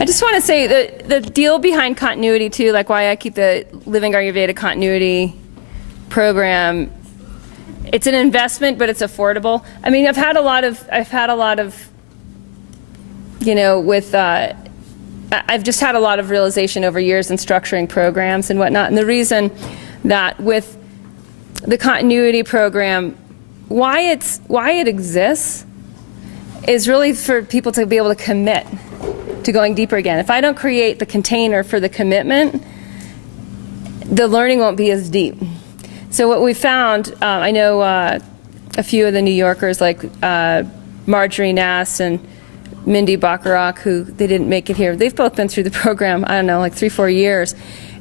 I just want to say that the deal behind continuity too, like why I keep the Living Ayurveda continuity program, it's an investment, but it's affordable. I mean, I've had a lot of, you know, with, I've just had a lot of realization over years in structuring programs and whatnot. And the reason that with the continuity program, why it exists is really for people to be able to commit to going deeper again. If I don't create the container for the commitment, the learning won't be as deep. So what we found, I know a few of the New Yorkers like Marjorie Nass and Mindy Bacharach, who they didn't make it here. They've both been through the program, I don't know, like 3-4 years,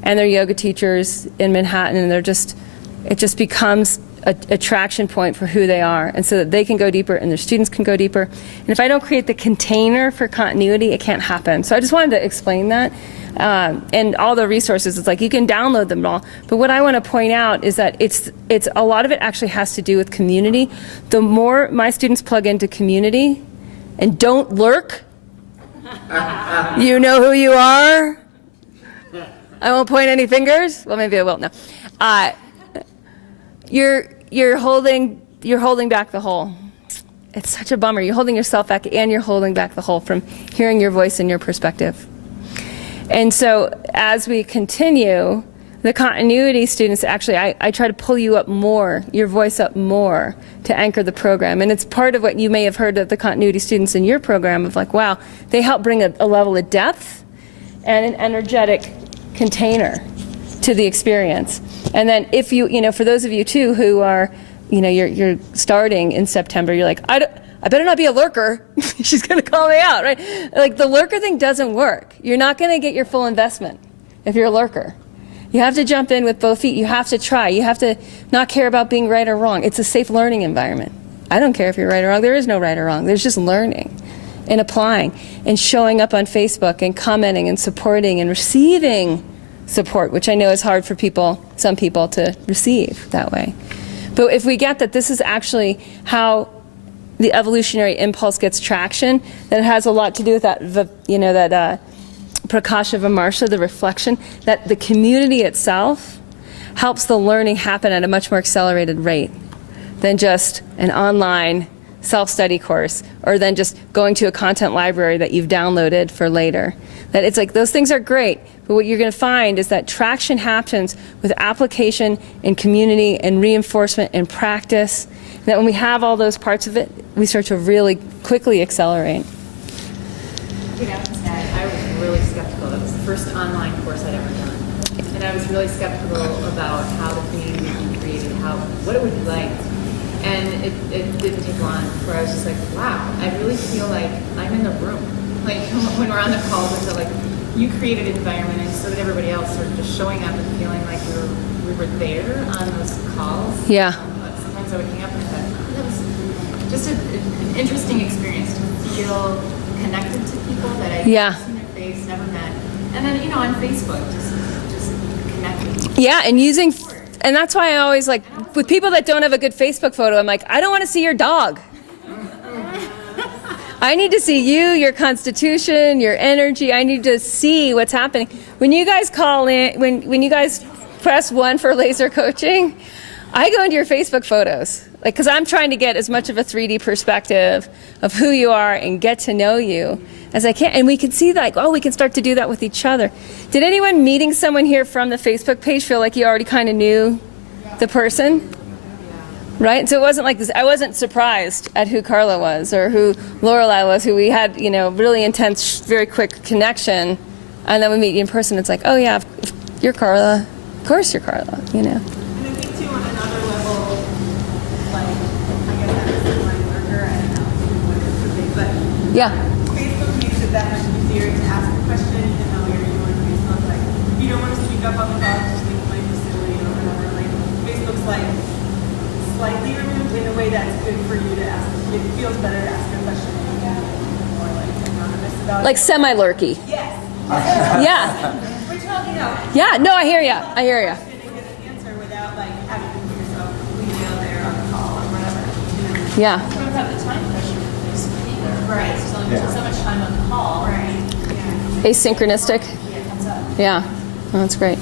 and they're yoga teachers in Manhattan, and it just becomes a traction point for who they are, and so that they can go deeper and their students can go deeper. And if I don't create the container for continuity, it can't happen. So I just wanted to explain that. And all the resources, it's like you can download them all. But what I want to point out is that it's a lot of it actually has to do with community. The more my students plug into community and don't lurk, you know who you are. I won't point any fingers. Well, maybe I will. No. You're holding back the whole. It's such a bummer. You're holding yourself back and you're holding back the whole from hearing your voice and your perspective. And so as we continue, the continuity students, actually, I try to pull you up more, your voice up more to anchor the program. And it's part of what you may have heard of the continuity students in your program of like, wow, they help bring a level of depth and an energetic container to the experience. And then if you know, for those of you too who are, you know, you're starting in September, you're like, I better not be a lurker. She's going to call me out, right? Like the lurker thing doesn't work. You're not going to get your full investment if you're a lurker. You have to jump in with both feet. You have to try. You have to not care about being right or wrong. It's a safe learning environment. I don't care if you're right or wrong. There is no right or wrong. There's just learning and applying and showing up on Facebook and commenting and supporting and receiving support, which I know is hard for people, some people, to receive that way. But if we get that this is actually how the evolutionary impulse gets traction, that it has a lot to do with that, you know, that Prakasha Vimarsha, the reflection, that the community itself helps the learning happen at a much more accelerated rate than just an online self-study course or then just going to a content library that you've downloaded for later. That it's like those things are great, but what you're going to find is that traction happens with application and community and reinforcement and practice. And that when we have all those parts of it, we start to really quickly accelerate. You know, I was really skeptical. That was the first online course I'd ever done. And I was really skeptical about how the community would be created, what it would be like. And it didn't take long before I was just like, wow, I really feel like I'm in the room. Like when we're on the calls, I feel like you created an environment and so did everybody else, sort of just showing up and feeling like we were there on those calls. Yeah. But sometimes I would hang up and I thought, oh, that was just an interesting experience to feel connected to people that I'd never seen their face, never met. And then, you know, on Facebook, just connecting. Yeah, and using, and that's why I always like, with people that don't have a good Facebook photo, I'm like, I don't want to see your dog. I need to see you, your constitution, your energy. I need to see what's happening. When you guys call in, when you guys press 1 for laser coaching, I go into your Facebook photos. Like, because I'm trying to get as much of a 3D perspective of who you are and get to know you as I can. And we can see like, oh, we can start to do that with each other. Did anyone meeting someone here from the Facebook page feel like you already kind of knew the person? Right? So it wasn't like this. I wasn't surprised at who Carla was or who Lorelei was, who we had, you know, really intense, very quick connection. And then we meet you in person. It's like, oh yeah, you're Carla. Of course you're Carla, you know. And I think too, on another level, like, I guess that's my worker, I don't know what it's big, but yeah. Facebook makes it that much easier to ask a question, even though you're doing Facebook. Like, if you don't want to speak up on the call, just think it might be silly or whatever. Like, Facebook's like slightly removed in a way that's good for you to ask. It feels better to ask a question and be more like anonymous about it. Like semi-lurky. Yes. Yeah. Which, you know. Yeah, no, I hear you. I hear you. Get an answer without like having to put yourself completely out there on the call or whatever. Yeah. You don't have the time pressure for Facebook either. Right. So there's so much time on the call. Right. Yeah. Asynchronistic? Yeah, oh, that's great.